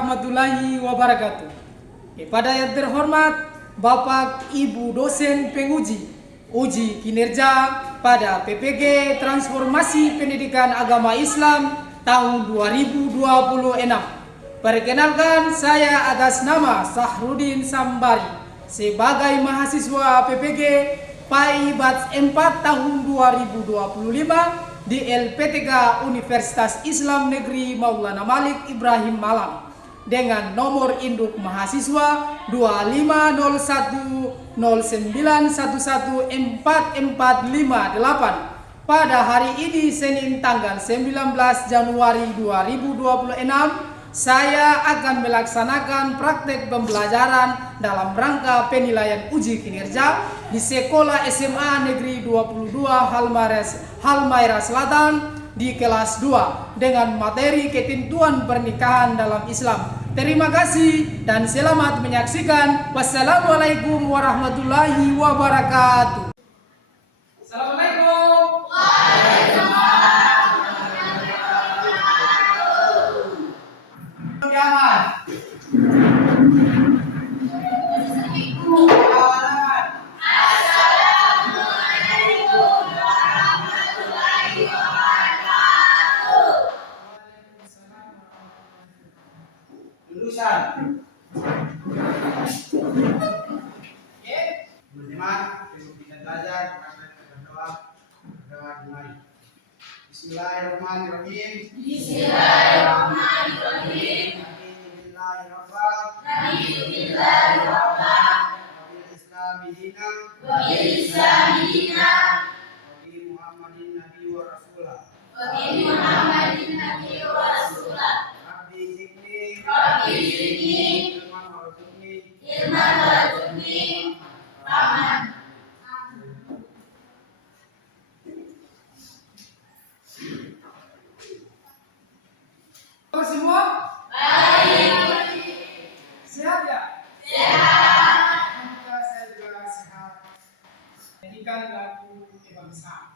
warahmatullahi wabarakatuh. Kepada yang terhormat Bapak Ibu dosen penguji uji kinerja pada PPG Transformasi Pendidikan Agama Islam tahun 2026. Perkenalkan, saya atas nama Sahrudin Sambari sebagai mahasiswa PPG PAI Batch 4 tahun 2025 di LPTK Universitas Islam Negeri Maulana Malik Ibrahim Malang dengan nomor induk mahasiswa 2501911445 pada hari ini Senin tanggal 19 Januari 2026. Saya akan melaksanakan praktek pembelajaran dalam rangka penilaian uji kinerja di Sekolah SMA Negeri 22 Halmahera Selatan di kelas 2 dengan materi ketentuan pernikahan dalam Islam. Terima kasih dan selamat menyaksikan. Wassalamualaikum warahmatullahi wabarakatuh. Assalamualaikum. Lulusan berjemaah kita belajar berdoa dimari. Bismillahirrahmanirrahim. Bismillahirrahmanirrahim. Wa Muhammadin nabi wa rasulah. Rabbi zidni ilman warzuqni rahman. Semua Baik. sehat ya? Sehat. Alhamdulillah, saya juga sehat. Pendidikan laku kebangsaan.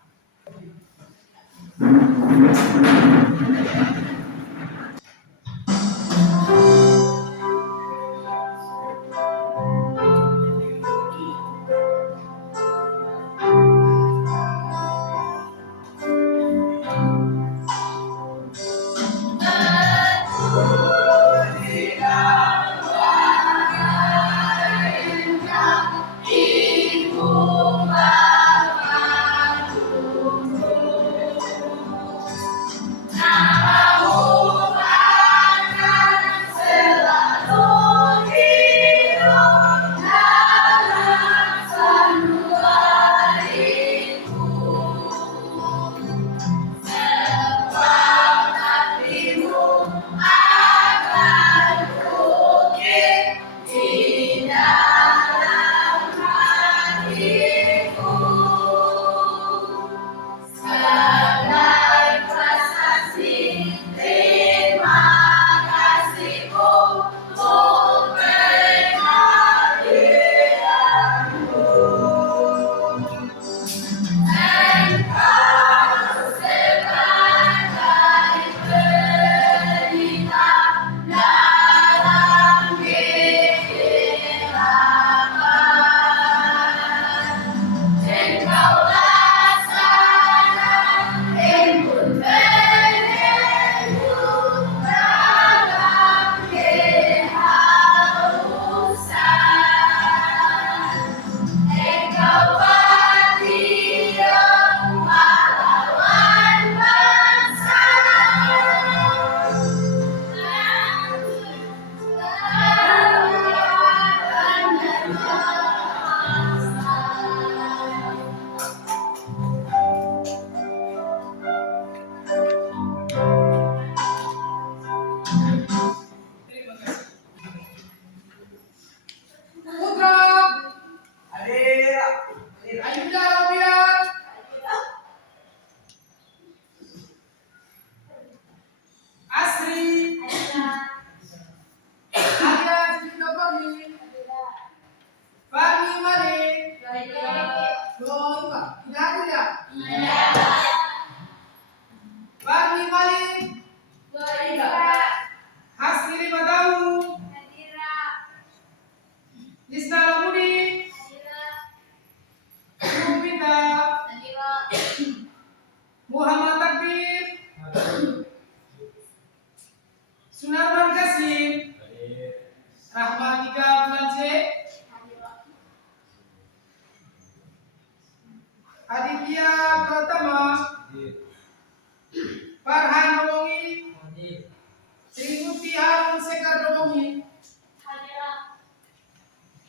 Barni Malik, Hasri 5 tahun, Pratama, Farhan Romongi, Sri Muti Harun Sekar Romongi,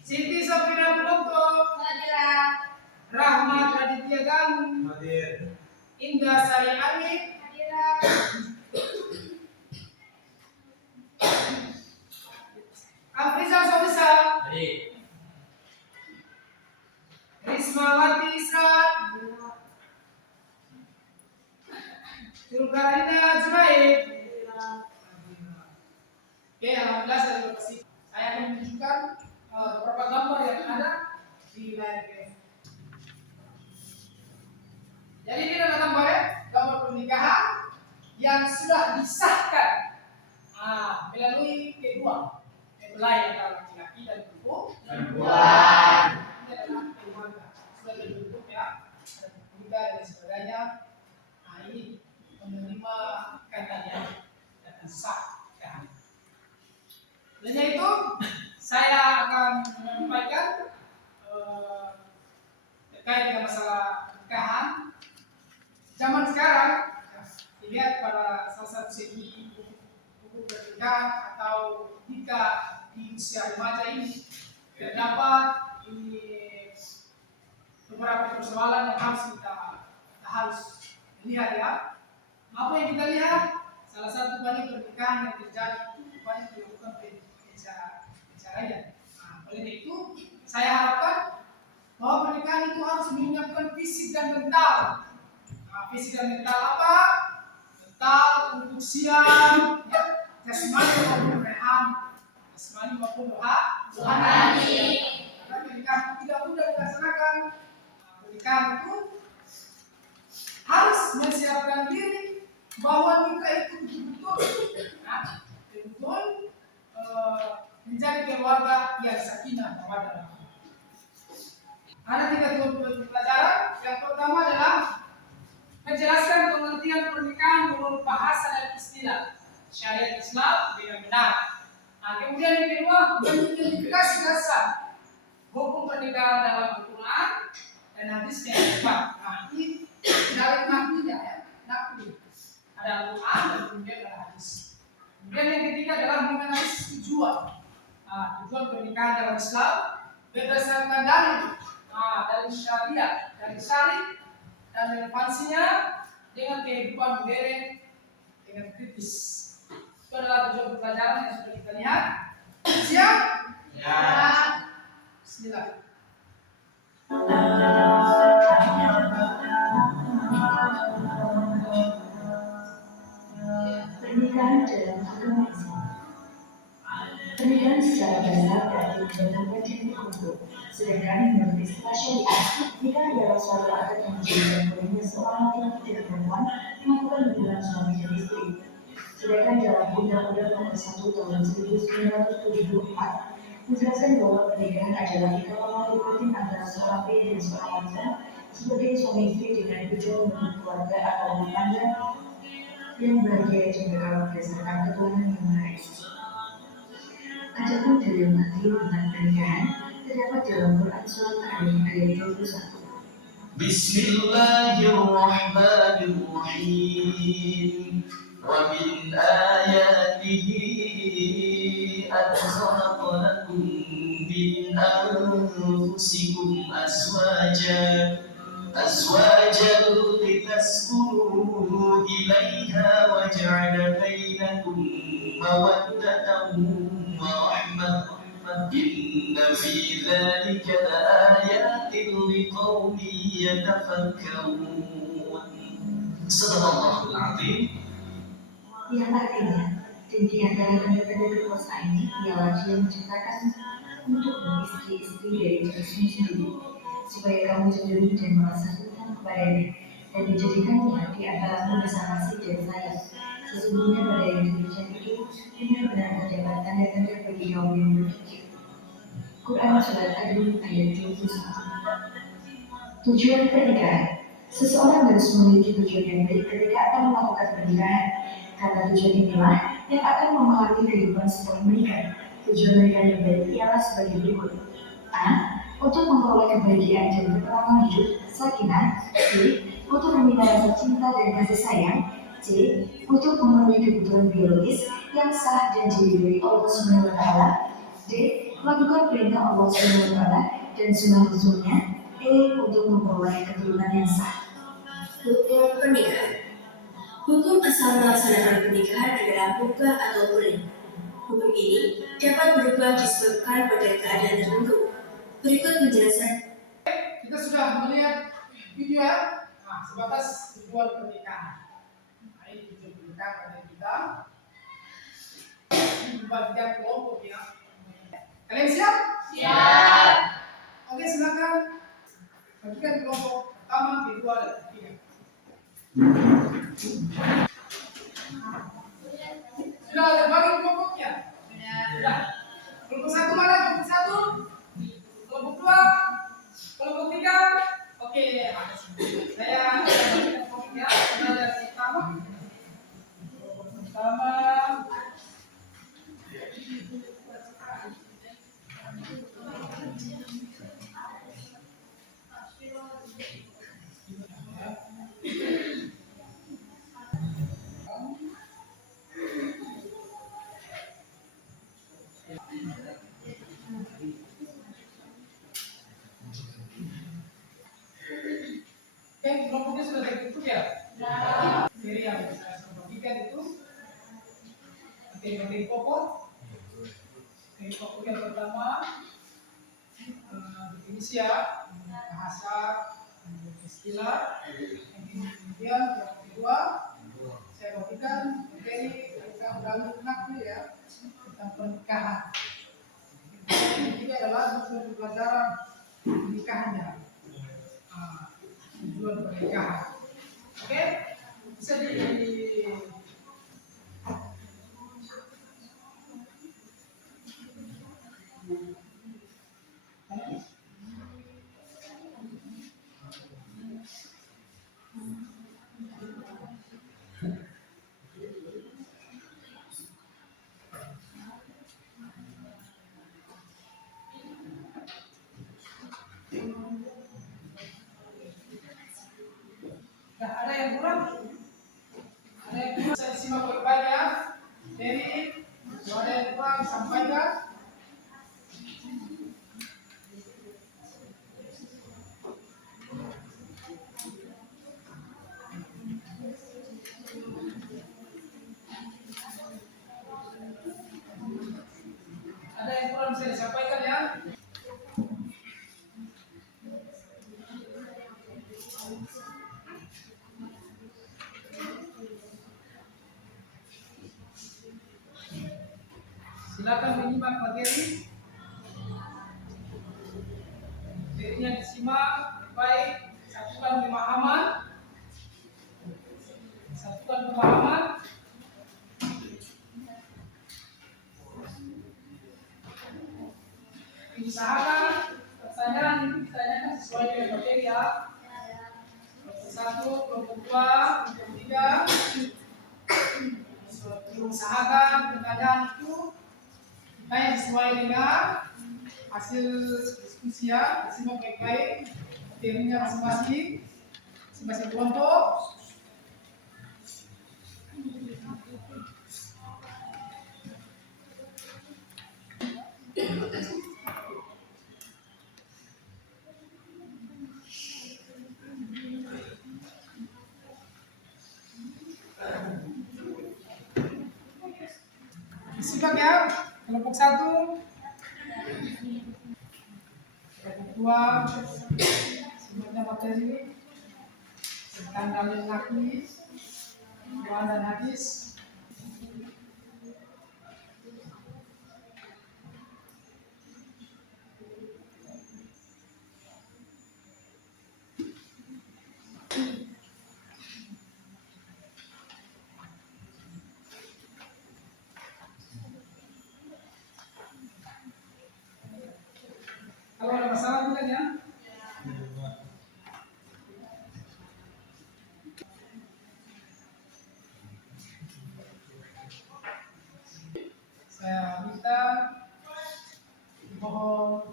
Siti Safira Pronto, Rahmat Raditya Ganu, Indah Sari Arif, Afriza Sofisa, Rismawati Israt, Julkarina Junaid. Oke, alhamdulillah saya terima kasih. Saya akan menunjukkan beberapa gambar yang ada di layar ini. Jadi ini adalah gambar pernikahan yang sudah disahkan melalui kedua mempelai antara laki-laki dan perempuan. Ini adalah keluarga sudah dibentuk ya, ada keluarga dan sebagainya. Nah ini menerima katanya dan sah kan. Olehnya itu saya akan menyampaikan terkait dengan masalah pernikahan. Zaman sekarang dilihat pada salah satu segi buku pernikahan atau nikah di usia remaja ini terdapat beberapa persoalan yang harus kita harus lihat ya. Apa yang kita lihat? Salah satu banyak pernikahan yang terjadi itu banyak dilakukan perceraian. Nah, oleh itu saya harapkan bahwa pernikahan itu harus menyiapkan fisik dan mental. Fisik dan mental apa? Mental untuk siap, ya, jasmani maupun rohani. Karena pernikahan tidak mudah dilaksanakan. Pernikahan itu harus menyiapkan diri bahwa nikah itu betul-betul menjadi keluarga yang sakinah mawaddah. Ada 3 pelajaran. Yang pertama adalah menjelaskan pengertian pernikahan menurut bahasa dan istilah syariat Islam dengan benar. Kemudian yang kedua, mengidentifikasi dasar hukum pernikahan dalam Al-Quran dan hadis yang tepat. Ini dari naklinya ya, nakli. Ada Al-Quran dan kemudian ada hadis. Kemudian yang ketiga adalah menganalisis tujuan. Tujuan pernikahan dalam Islam berdasarkan dari syariat, dari syari dan relevansinya dengan kehidupan modern dengan kritis. Itu adalah tujuan pelajaran yang sudah kita lihat. Siap? Ya. Bismillah. Pernikahan dalam agama Islam. Pernikahan secara dasar berarti kebenaran dan hukum. Sedangkan menurut istilah syariat, nikah adalah suatu akad yang menjadikan bolehnya seorang laki-laki dan perempuan melakukan hubungan suami dan istri. Sedangkan dalam Undang-Undang Nomor 1 Tahun 1974 menjelaskan bahwa pernikahan adalah ikatan rutin antara seorang pria dan seorang wanita sebagai suami istri dengan tujuan membentuk keluarga atau rumah tangga yang bahagia dan berkawal berdasarkan ketuhanan yang Maha Esa. Adapun dalil materi tentang pernikahan terdapat dalam Quran surat Al-Ain ayat 21. Bismillahirrahmanirrahim. Wa min ayatihi an khalaqa lakum min anfusikum azwajan litaskunu ilaiha wa ja'ala bainakum mawaddatan wa rahmah. Inna fi dzalika laayatin liqaumin yatafakkarun. Sadaqallahul azim. Yang artinya, dan di antara tanda-tanda kekuasaan ini ialah Dia menciptakan untuk istri-istri dari jenismu sendiri, supaya kamu cenderung dan merasa tentram kepadanya, dan dijadikannya di antaramu rasa kasih dan sayang. Sesungguhnya pada yang demikian itu benar-benar terdapat tanda-tanda bagi kaum yang berpikir. Quran Surat Al-Ain ayat 21. Tujuan pernikahan. Seseorang harus memiliki tujuan yang baik ketika akan melakukan pernikahan, karena tujuan inilah yang akan mempengaruhi kehidupan setelah menikah. Tujuan menikah yang baik ialah sebagai berikut: A. Untuk memperoleh kebahagiaan dan ketenangan hidup, sakinah, untuk membina rasa cinta dan kasih sayang. C. Untuk memenuhi kebutuhan biologis yang sah dan diridhoi Allah Subhanahu wa taala. D. Melakukan perintah Allah Subhanahu wa taala dan sunnah-rasulnya. E. Untuk memperoleh keturunan yang sah. Hukum pernikahan. Hukum asal melaksanakan pernikahan adalah buka atau boleh. Hukum ini dapat berubah disebabkan pada keadaan tertentu. Berikut penjelasan. Kita sudah melihat video ya. Nah, sebatas tujuan pernikahan. Nah, ini tujuan pernikahan pada kita. Bagian kelompok ya. Kalian siap? Siap. Oke, silakan. Bagikan kelompok pertama, kedua, dan ketiga. Sudah ada bagi kelompoknya? Sudah. Kelompok satu mana? Kelompok satu? Kelompok dua? Kelompok tiga? Oke, saya bagikan kelompoknya. Sudah ada yang pertama. Kelompok pertama. Oke, kelompoknya sudah terbentuk ya? Seri yang saya bagikan itu. Materi pokok. Materi pokok yang pertama, definisi ya, bahasa, istilah. Kemudian yang kedua, saya bagikan materi tentang undang-undang ya, tentang pernikahan. Yang ketiga adalah tujuan pelajaran pernikahannya. Tujuan pernikahan. Oke, bisa di Nah, ada yang kurang? Ada yang kurang? Saya simak baik-baik ya. Jadi, kalau ada yang kurang, sampaikan. Ada yang kurang bisa disampaikan ya. Silakan menyimak materi. Materinya disimak baik, satukan pemahaman. Satukan pemahaman. Diusahakan pertanyaan itu ditanyakan sesuai dengan materi ya. Kelompok satu, kelompok dua, kelompok tiga. Diusahakan pertanyaan itu baik sesuai dengan hasil diskusi ya, disimak baik-baik materinya masing-masing kelompok. Disimak ya, kelompok satu, kelompok dua, simaknya materi tentang dalil nakli, Quran dan hadis. Kalau ada masalah bilang ya. Saya minta mohon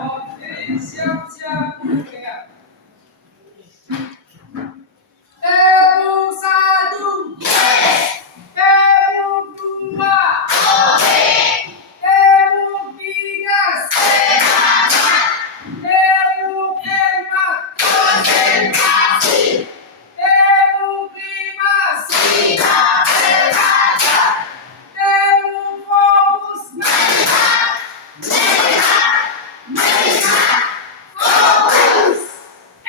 Oke, siap-siap. Ya. Temu satu. Temu dua. Temu tiga. Temu empat. Temu lima. Temu fokus.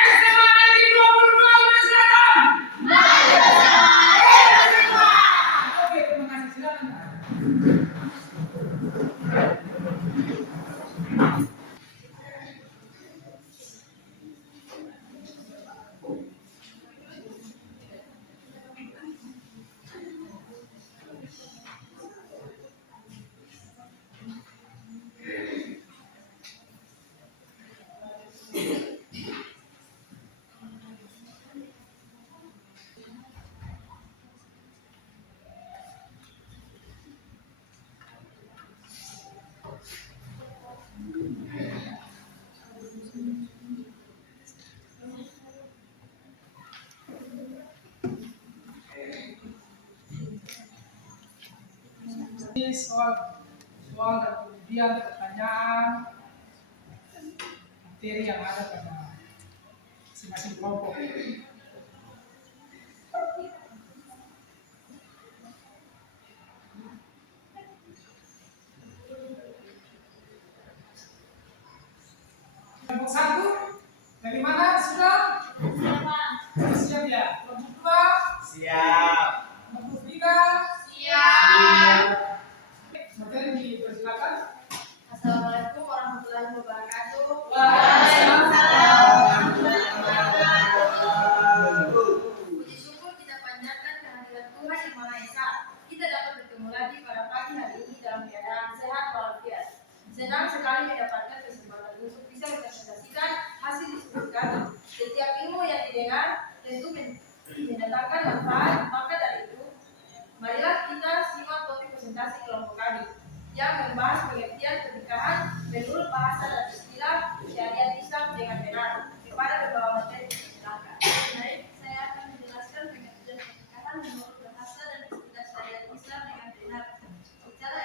SMA Negeri 22 udah silakan. Oke, terima kasih. Silakan. Ini soal dan kemudian pertanyaan materi yang ada pada masing-masing kelompok. Kelompok satu dari mana sudah? Siap ya. Kelompok dua? Siap. Kelompok tiga? Siap. Materi dipersilakan. Assalamualaikum warahmatullahi wabarakatuh. Puji syukur kita panjatkan kehadiran Tuhan Yang Maha Esa. Kita dapat bertemu lagi pada pagi hari ini dalam keadaan sehat walafiat. Senang sekali mendapatkan kesempatan untuk bisa mempresentasikan hasil diskusi kami. Setiap ilmu yang didengar tentu mendatangkan manfaat. Maka dari itu, marilah kita simak topik presentasi kelompok kami yang membahas pengertian pernikahan menurut bahasa dan istilah syariat Islam dengan benar. Kepada beberapa materi silakan. Baik, saya akan menjelaskan pengertian pernikahan menurut bahasa dan istilah syariat Islam dengan benar. Secara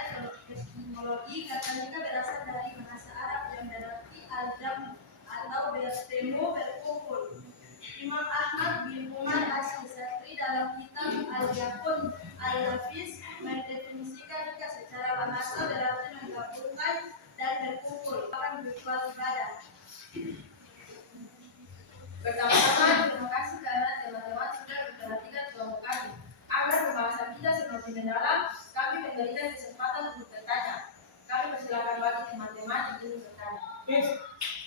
etimologi, kata nikah berasal dari bahasa Arab yang berarti al-jam atau bertemu, berkumpul. Imam Ahmad bin Umar As-Sisatri dalam kitab Al-Yaqun Al-Hafiz mendefinisikan nikah secara bahasa berarti menggabungkan dan berkumpul, bahkan virtual ibadah. Pertama-tama, terima kasih karena teman-teman sudah memperhatikan kelompok kami. Agar pembahasan kita semakin mendalam, kami memberikan kesempatan untuk bertanya. Kami persilakan bagi teman-teman yang ingin bertanya. Oke,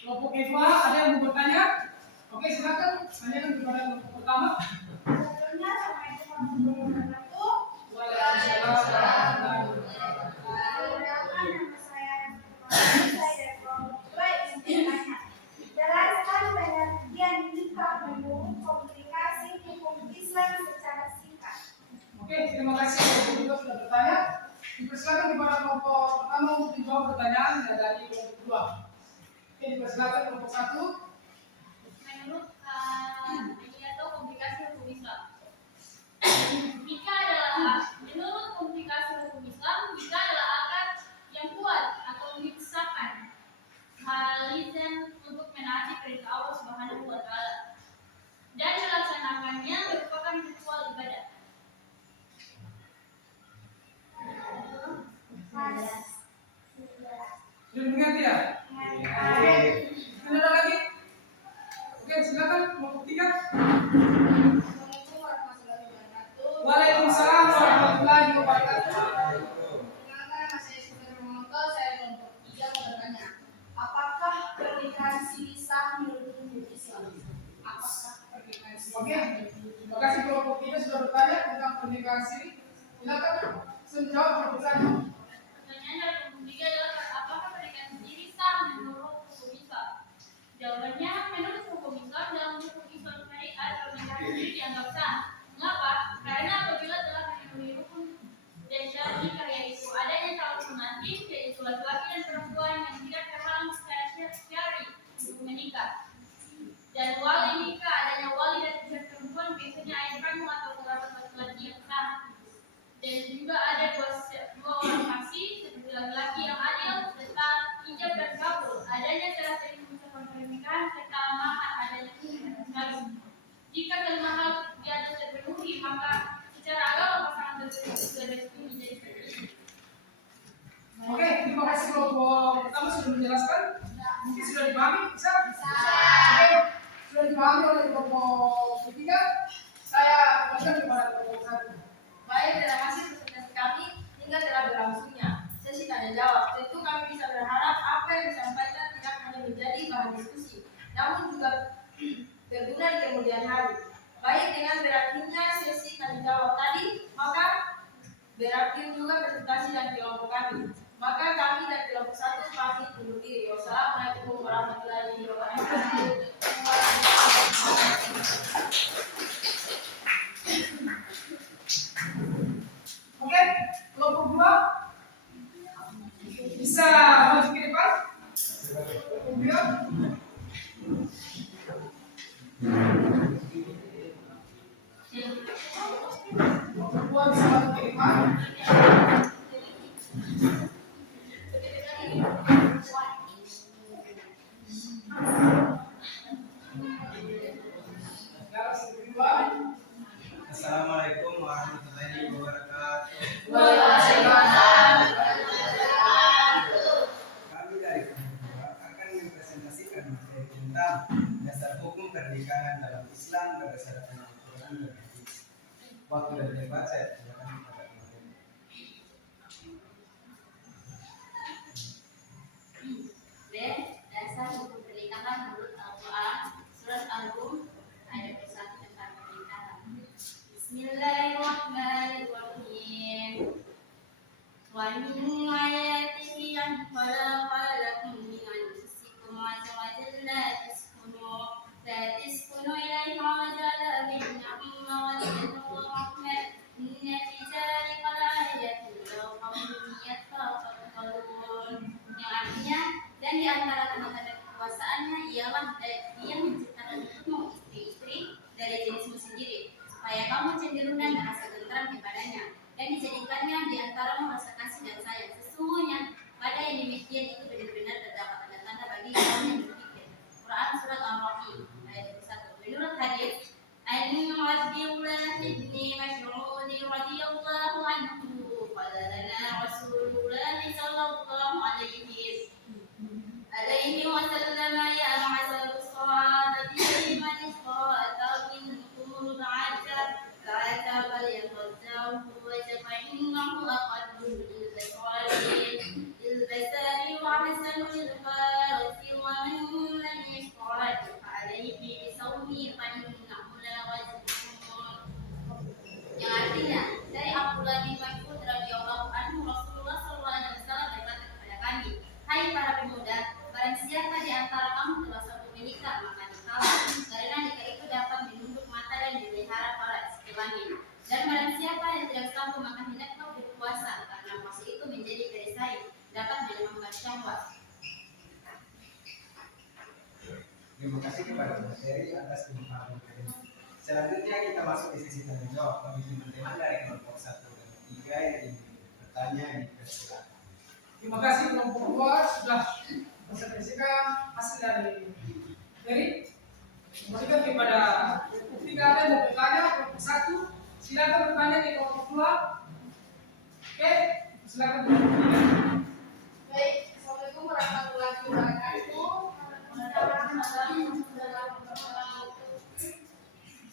kelompok kedua ada yang mau bertanya? Oke, silakan. Tanyakan kepada kelompok pertama. Sebelumnya, Assalamualaikum warahmatullahi wabarakatuh. Waalaikumsalam. Perkenalkan, nama saya dari kelompok 2 ingin bertanya. Jelaskan pengertian nikah menurut komunikasi hukum Islam secara singkat. Oke, terima kasih kelompok kedua sudah bertanya. Dipersilakan kepada kelompok pertama untuk dijawab pertanyaan dari kelompok kedua. Oke, dipersilakan kelompok satu. Menurut ini atau komplikasi hukum Islam. Nikah adalah menurut komplikasi hukum Islam, nikah adalah akad yang kuat atau disahkan halizen untuk menaati perintah Allah Subhanahu wa taala dan melaksanakannya merupakan ritual ibadah. Sudah mengerti ya? Ada lagi? Oke, silakan kelompok tiga. Assalamualaikum warahmatullahi wabarakatuh. Waalaikumsalam warahmatullahi wabarakatuh. Perkenalkan, nama saya Sufyan Romanto, saya kelompok 3 mau bertanya. Apakah pernikahan siri sah menurut hukum Islam? Apakah pernikahan siri Oke, terima kasih kelompok tiga sudah bertanya tentang pernikahan siri. Silakan menjawab kelompok satu. Pertanyaan dari kelompok 3 adalah apakah pernikahan siri sah menurut hukum Islam? Jawabannya, menurut hukum Islam, dalam hukum Islam syariat pernikahan siri dianggap sah. Mengapa? Karena apabila telah memenuhi rukun dan syarat nikah punya ayah kandung atau kerabat laki-laki yang sah. Dan juga ada dua orang saksi seperti laki-laki yang adil serta ijab dan kabul. Adanya serah terima ucapan pernikahan serta mahar adanya pernikahan sekali. Jika kelima hal di atas terpenuhi, maka secara agama pasangan tersebut sudah resmi menjadi satu. Oke, terima kasih kelompok pertama sudah menjelaskan. Mungkin sudah dipahami, bisa? Bisa. Oke, sudah dipahami oleh kelompok ketiga. Saya kembalikan kepada kelompok satu. Baik, terima kasih presentasi kami hingga telah berlangsungnya sesi tanya jawab. Tentu kami bisa berharap apa yang disampaikan tidak hanya menjadi bahan diskusi, namun juga berguna di kemudian hari. Baik, dengan berakhirnya sesi tanya jawab tadi, maka berakhir juga presentasi dan kelompok kami. Maka kami dan kelompok satu pamit undur diri. Wassalamualaikum warahmatullahi wabarakatuh. Oke, kelompok dua bisa maju ke depan. Kelompok dua. Kelompok dua bisa maju ke depan. Garis kedua. Assalamualaikum warahmatullahi wabarakatuh. Kami dari Kementerian akan mempresentasikan materi tentang dasar hukum pernikahan dalam Islam berdasarkan Al-Quran dan Hadis. Waktu dan tempat saya persilakan kepada kemarin. B. Dasar hukum pernikahan menurut Al-Quran Surat Al-Rum ayat 1 tentang pernikahan. Bismillahirrahmanirrahim. Wa min ayatihi an khalaqa lakum min anfusikum azwajan la taskunu ilaiha wa ja'ala bainakum mawaddatan wa rahmah. Inna fi dzalika laayatin liqaumin yatafakkarun. Yang artinya, dan di antara tanda-tanda kekuasaannya ialah Dia menciptakan untukmu istri-istri dari jenismu sendiri, supaya kamu cenderung dan merasa tentram kepadanya, dan dijadikannya di antaramu rasa kasih dan sayang. Sesungguhnya pada yang demikian itu benar-benar terdapat tanda-tanda bagi kaum yang berpikir. Quran Surat Al-Rahim ayat 1. Menurut hadis An-Mu'adzillah ibni Mas'ud radhiyallahu anhu qala lana Rasulullah sallallahu alaihi wasallam ya ma'asal sahabati man istata minkum ba'ata bal yaqdahu wa jafa'innahu aqaddu lil-basari wa hasanul farasi wa man lam yastati fa'alayhi bisawmi fa'innahu la wazn. Yang artinya dari Abdullah bin Mas'ud radhiyallahu anhu Rasulullah sallallahu alaihi wasallam berkata kepada kami, hai para pemuda, barang siapa di antara kamu telah sanggup menikah, maka nikahlah, karena nikah itu dapat menunduk mata dan memelihara para istri langit. Dan barang siapa yang tidak sanggup, maka hendaklah berpuasa, karena puasa itu menjadi perisai, dapat melemahkan syahwat. Terima kasih kepada Mas Ferry atas pemaparan ini. Selanjutnya kita masuk di sesi tanya jawab. Kami teman-teman dari kelompok 1 dan 3 yang ingin bertanya dipersilakan. Terima kasih kelompok dua sudah mempresentasikan hasil dari kembalikan kepada kelompok tiga. Ada yang mau bertanya kelompok satu, silakan bertanya di kelompok dua. Oke, silakan kelompok tiga. Baik, Assalamualaikum warahmatullahi wabarakatuh.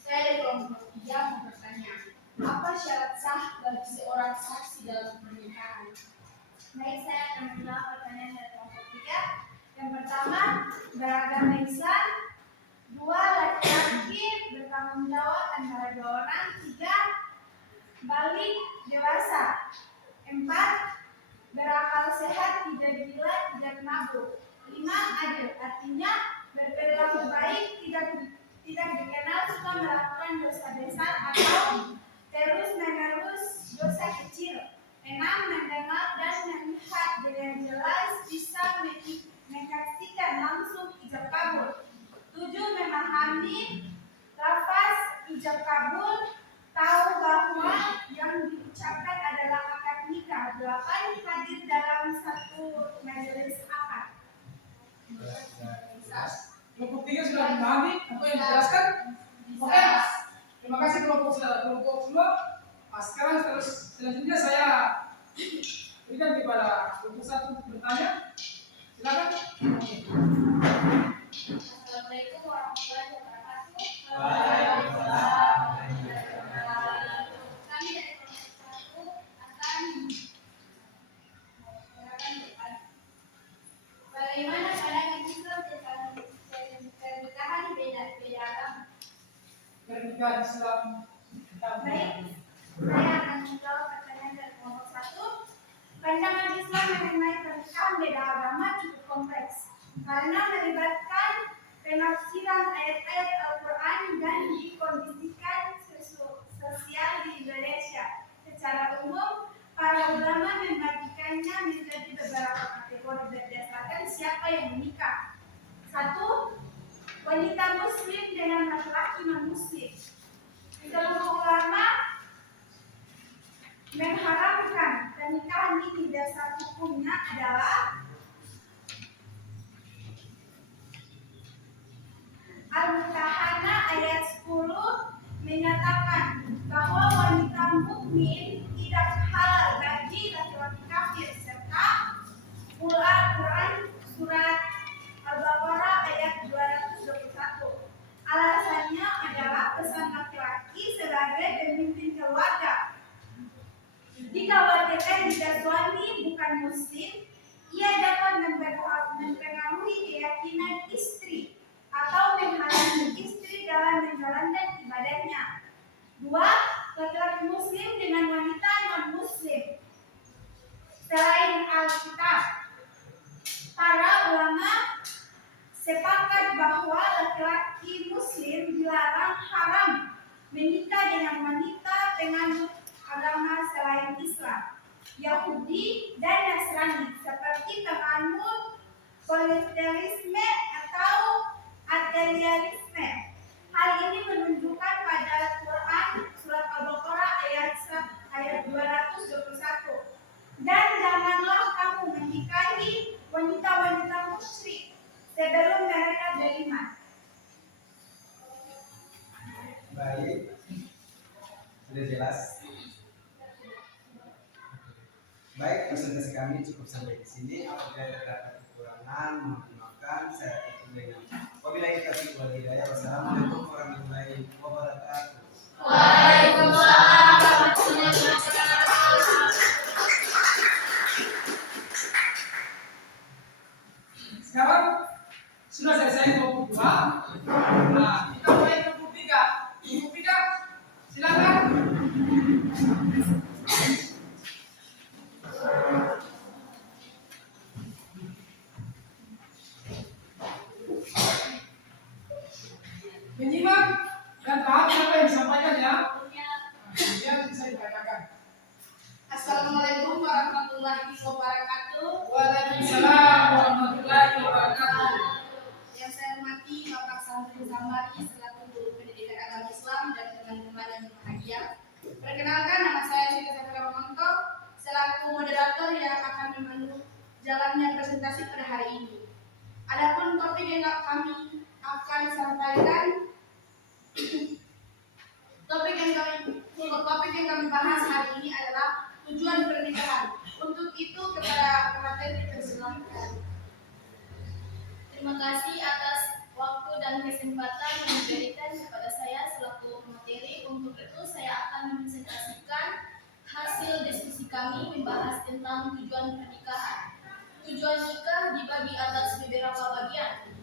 Saya dari kelompok 3 mau bertanya, apa syarat sah bagi seorang saksi dalam pernikahan? Baik, saya akan menjawab pertanyaan dari kelompok 3. Yang pertama, beragama Islam. 2, laki-laki bertanggung jawab antara 2 orang. 3, balik dewasa. 4, berakal sehat, tidak gila, tidak mabuk. 5, adil, artinya berperilaku baik, tidak dikenal suka melakukan dosa besar atau terus-menerus dosa kecil. 6, mendengar dan melihat dengan jelas, bisa menyaksikan langsung ijab kabul. 7, memahami lafaz ijab kabul, tahu bahwa yang diucapkan adalah akad nikah. 8. Hadir dalam satu majelis akad. Kelompok 3 sudah memahami apa yang dijelaskan? Oke. Terima kasih kelompok semua. Nah, sekarang selanjutnya saya berikan kepada kelompok 1 untuk bertanya. Silakan. Assalamualaikum warahmatullahi wabarakatuh. Kami dari kelompok 1 akan menggunakan bertanya. Bagaimana pandangan Islam tentang pernikahan beda agama? Pernikahan Islam. Baik, saya akan menjawab pertanyaan dari kelompok 1. Pandangan Islam mengenai pernikahan beda agama cukup kompleks karena melibatkan penafsiran ayat-ayat Al-Quran dan dikondisikan sosial di Indonesia. Secara umum, para ulama membagikannya menjadi beberapa kategori berdasarkan siapa yang menikah. 1. Wanita muslim dengan laki-laki non-muslim. Seluruh ulama mengharamkan pernikahan ini. Dasar hukumnya adalah Al-Mutahanah ayat 10 menyatakan bahwa wanita mukmin tidak halal bagi laki-laki kafir, serta Al-Quran surat Al-Baqarah ayat 221. Alasannya adalah pesan laki-laki sebagai pemimpin keluarga. Dikhawatirkan jika suami bukan muslim, ia dapat mempengaruhi keyakinan istri atau menghalangi istri dalam menjalankan ibadahnya. 2. Laki-laki muslim dengan wanita non-muslim. Selain Alkitab, para ulama sepakat bahwa laki-laki muslim dilarang haram menikah dengan wanita penganut agama selain Islam, Yahudi, dan Nasrani, seperti penganut politeisme atau ateisme. Hal ini menunjukkan pada Al-Quran surat Al-Baqarah ayat 221. Dan janganlah kamu menikahi wanita-wanita musyrik sebelum mereka beriman. Baik, sudah jelas. Baik, presentasi kami cukup sampai di sini. Apabila terdapat kekurangan, mohon dimaafkan. Saya tutup dengan wabillahi taufiq wal hidayah. Wassalamualaikum warahmatullahi wabarakatuh. Waalaikumsalam warahmatullahi wabarakatuh. Sekarang sudah selesai kelompok 2. Nah, kita mulai kelompok 3. Kelompok 3, silakan. Menyimak dan paham apa yang disampaikan ya. Kemudian bisa ditanyakan. Assalamualaikum warahmatullahi wabarakatuh. Waalaikumsalam warahmatullahi wabarakatuh. Yang saya hormati Bapak Santri Zambari selaku guru pendidikan agama Islam dan teman-teman yang berbahagia. Perkenalkan, nama saya Siti Safira Monto selaku moderator yang akan memandu jalannya presentasi pada hari ini. Adapun topik yang kami akan sampaikan, topik yang kami bahas hari ini adalah tujuan pernikahan. Untuk itu kepada pemateri dipersilakan. Terima kasih atas waktu dan kesempatan yang diberikan kepada saya selaku pemateri. Untuk itu saya akan mempresentasikan hasil diskusi kami membahas tentang tujuan pernikahan. Tujuan nikah dibagi atas beberapa bagian.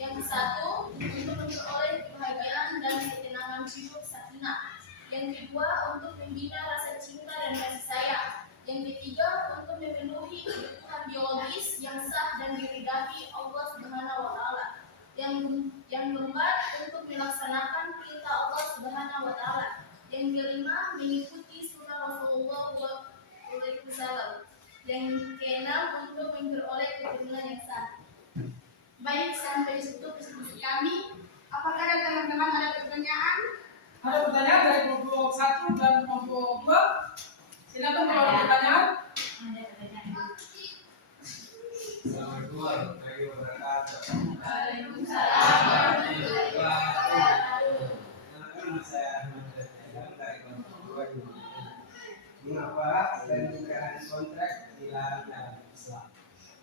Yang satu, untuk memperoleh kebahagiaan dan ketenangan hidup sakinah. Yang kedua, untuk membina rasa cinta dan kasih sayang. Yang ketiga, untuk memenuhi kebutuhan biologis yang sah dan diridhai Allah Subhanahu wa taala. Yang keempat, untuk melaksanakan perintah Allah Subhanahu wa taala. Yang kelima, mengikuti sunnah Rasulullah SAW. Yang keenam, untuk memperoleh keturunan yang sah. Baik, sampai di situ presentasi kami. Apakah ada teman-teman ada pertanyaan? Ada pertanyaan dari kelompok 1 dan kelompok 2? Silakan kalau ada pertanyaan. Assalamualaikum warahmatullahi wabarakatuh. Nama saya Ahmad dari kelompok 2 ini. Mengapa pernikahan kontrak dilarang dalam Islam?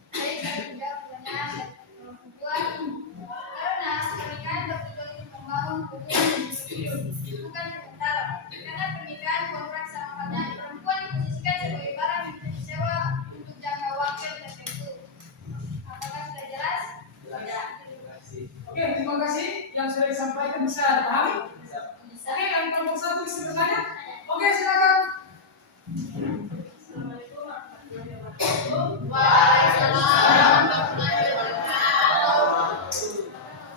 Saya tidak pertanyaan dari kelompok 2 karena pernikahan bertujuan untuk membangun hubungan individu, bukan sementara. Karena pernikahan kontrak sama halnya perempuan diposisikan sebagai barang yang bisa disewa untuk jangka waktu tertentu. Apakah sudah jelas? Terima kasih. Oke, terima kasih yang sudah disampaikan bisa dipahami. Oke, yang kelompok 1 bisa bertanya. Oke, silakan. Assalamualaikum warahmatullahi wabarakatuh. Waalaikumsalam warahmatullahi wabarakatuh.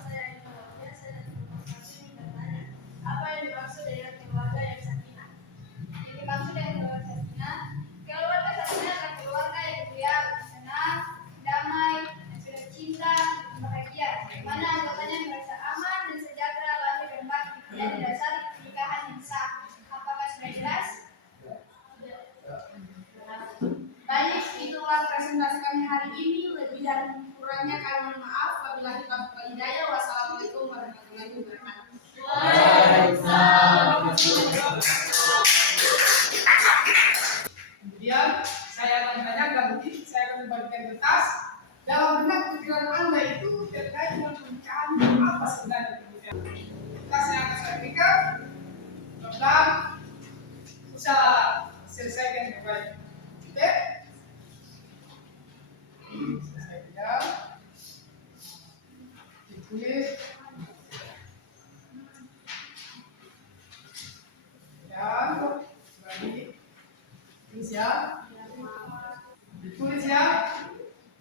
Saya Indonesia, saya dari kelompok 1 ingin bertanya, apa yang dimaksud dengan keluarga yang sakinah? Yang dimaksud dengan keluarga sakinah adalah keluarga yang ideal, senang, damai, dan sudah cinta, dan bahagia, di mana anggotanya merasa aman dan sejahtera lahir dan batin dan didasari pernikahan yang sah. Apakah sudah jelas? Baik, itulah presentasi kami hari ini. Lebih dan kurangnya kami mohon maaf. Wabillahi taufiq wal hidayah. Wassalamualaikum warahmatullahi wabarakatuh. Kemudian saya akan menanyakan begini, saya akan membagikan kertas. Dalam benak pikiran Anda itu terkait dengan pernikahan apa sebenarnya pernikahan? Kertas yang akan saya berikan, mudah-mudahan bisa selesaikan dengan baik. Oke? Selesaikan. Ditulis. Dan bagi tulis ya. Ditulis ya.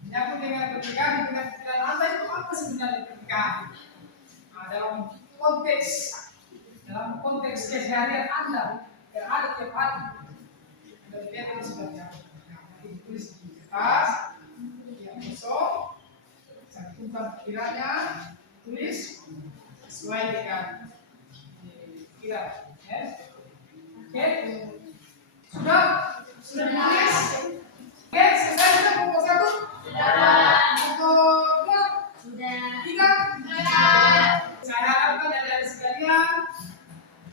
Menyangkut dengan pernikahan dengan pikiran Anda itu apa sebenarnya pernikahan? Nah, dalam konteks keseharian Anda yang ada tiap hari. Anda lihat itu seperti apa? Ditulis di kertas, yang kosong, cantumkan pikirannya, tulis sesuai dengan pikiran. Ya. Oke, sudah ditulis. Oke, selesai sudah kelompok 1? Kelompok 2? Sudah. 3? Saya harapkan adik-adik sekalian,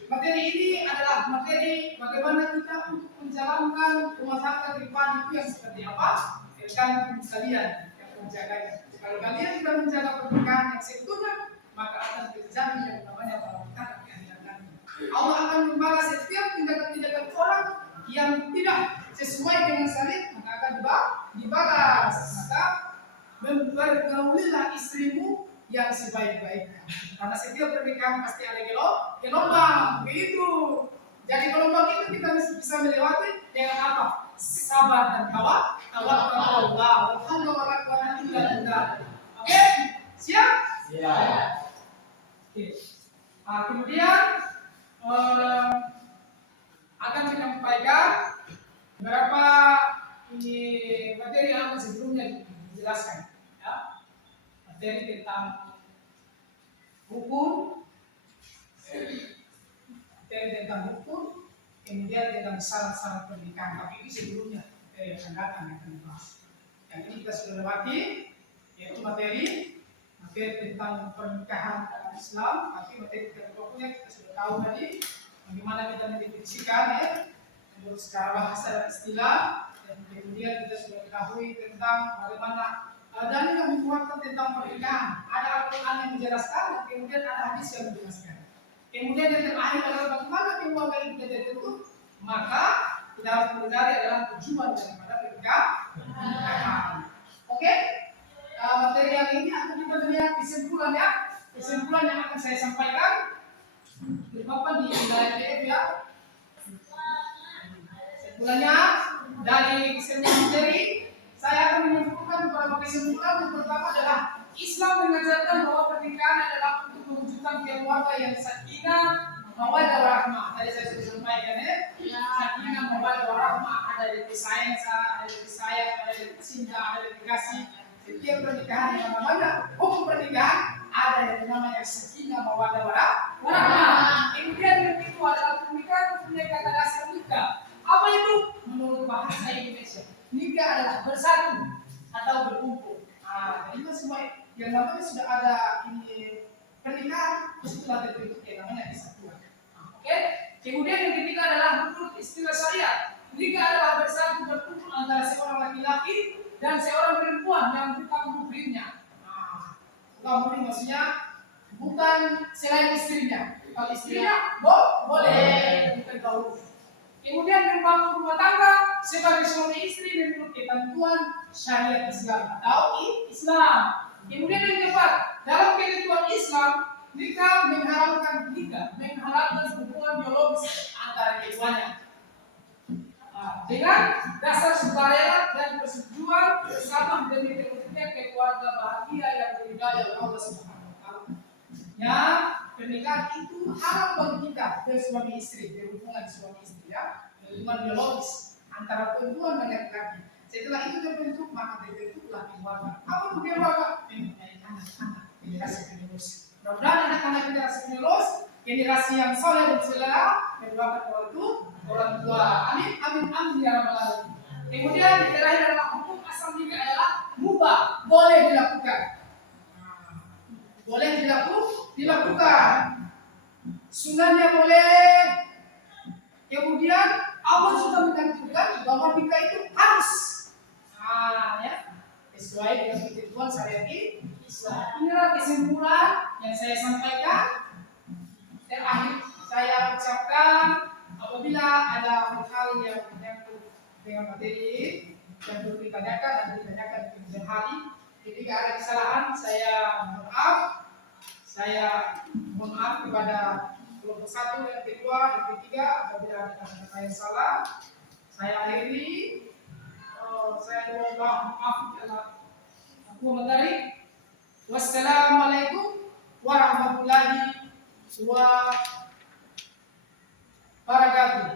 materi ini adalah materi bagaimana kita untuk menjalankan rumah tangga ke depan itu yang seperti apa? Tergantung kalian yang menjaganya. Kalau kalian tidak menjaga pernikahan yang sempurna, maka akan terjadi yang namanya malapetaka di akhirat nanti. Allah akan membalas setiap tindakan-tindakan orang yang tidak sesuai dengan syariat, maka akan dibalas. Maka bergaulilah istrimu yang sebaik-baiknya. Karena setiap pernikahan pasti ada gelombang, begitu. Jadi gelombang itu kita bisa melewati dengan apa? Sabar dan tawakkal Allah. Alhamdulillah. Oke, siap? Siap. Oke. Nah, kemudian akan kita sampaikan beberapa ini materi yang sebelumnya dijelaskan. Ya. Materi tentang hukum, kemudian tentang syarat-syarat pernikahan. Tapi ini sebelumnya materi yang akan datang yang akan dibahas. Yang ini kita sudah lewati, yaitu materi tentang pernikahan dalam Islam. Tapi materi kedua kita sudah tahu tadi bagaimana kita mendefinisikan ya, menurut secara bahasa dan istilah. Dan kemudian kita sudah ketahui tentang bagaimana dalil yang menguatkan tentang pernikahan. Ada Al-Quran yang menjelaskan, dan kemudian ada hadis yang menjelaskan. Kemudian yang terakhir adalah bagaimana keluarga itu terbentuk. Maka kita harus mencari adalah tujuan daripada pernikahan. Oke? Materi yang ini akan kita lihat kesimpulan ya. Kesimpulan yang akan saya sampaikan dipapan di layar PDF ya. Kesimpulannya dari kesimpulan materi, saya akan menyimpulkan beberapa kesimpulan. Yang pertama adalah Islam mengajarkan bahwa pernikahan adalah untuk mewujudkan keluarga yang sakinah, mawaddah warahmah. Tadi saya sudah sampaikan ya. Sakinah, mawaddah warahmah, ada dari sayang, ada dari sayang, ada dari cinta, ada dari kasih. Setiap pernikahan yang namanya hukum pernikahan ada yang namanya sakinah, mawaddah warahmah. Kemudian yang nikah adalah menurut istilah syariat. Nikah adalah bersatu berkumpul antara seorang laki-laki dan seorang perempuan yang bukan muhrimnya. Nah, bukan muhrim maksudnya bukan selain istrinya. Kalau istrinya boleh bukan kau. Kemudian membangun rumah tangga sebagai suami istri menurut ketentuan syariat Islam atau Islam. Kemudian yang keempat, dalam ketentuan Islam, nikah menghalalkan hubungan biologis antara keduanya. Dengan dasar sukarela dan persetujuan bersama demi terwujudnya keluarga bahagia yang beridaya oleh Allah Subhanahu wa taala. Ya, pernikahan itu haram bagi kita dari suami istri, berhubungan suami istri ya, hubungan biologis antara perempuan dan laki-laki. Setelah itu terbentuk maka terbentuklah keluarga. Apa itu keluarga? Mempunyai anak-anak generasi penerus. Mudah-mudahan anak-anak generasi penerus, generasi yang soleh dan selera, mendoakan orang tua. Amin, amin, amin ya rabbal alamin. Kemudian yang terakhir adalah hukum asal nikah adalah mubah, boleh dilakukan. Boleh dilakukan. Sunahnya boleh. Kemudian Allah juga menentukan bahwa nikah itu harus. Ya, sesuai dengan ketentuan syariat Islam. Inilah kesimpulan yang saya sampaikan. Terakhir saya ucapkan apabila ada hal-hal yang menyangkut dengan materi yang perlu ditanyakan dan ditanyakan di kemudian hari. Ketika ada kesalahan, saya mohon maaf kepada kelompok 1 dan kedua dan ketiga apabila ada kata-kata yang salah. Saya akhiri. Saya mohon maaf karena aku komentari. Wassalamualaikum warahmatullahi wabarakatuh.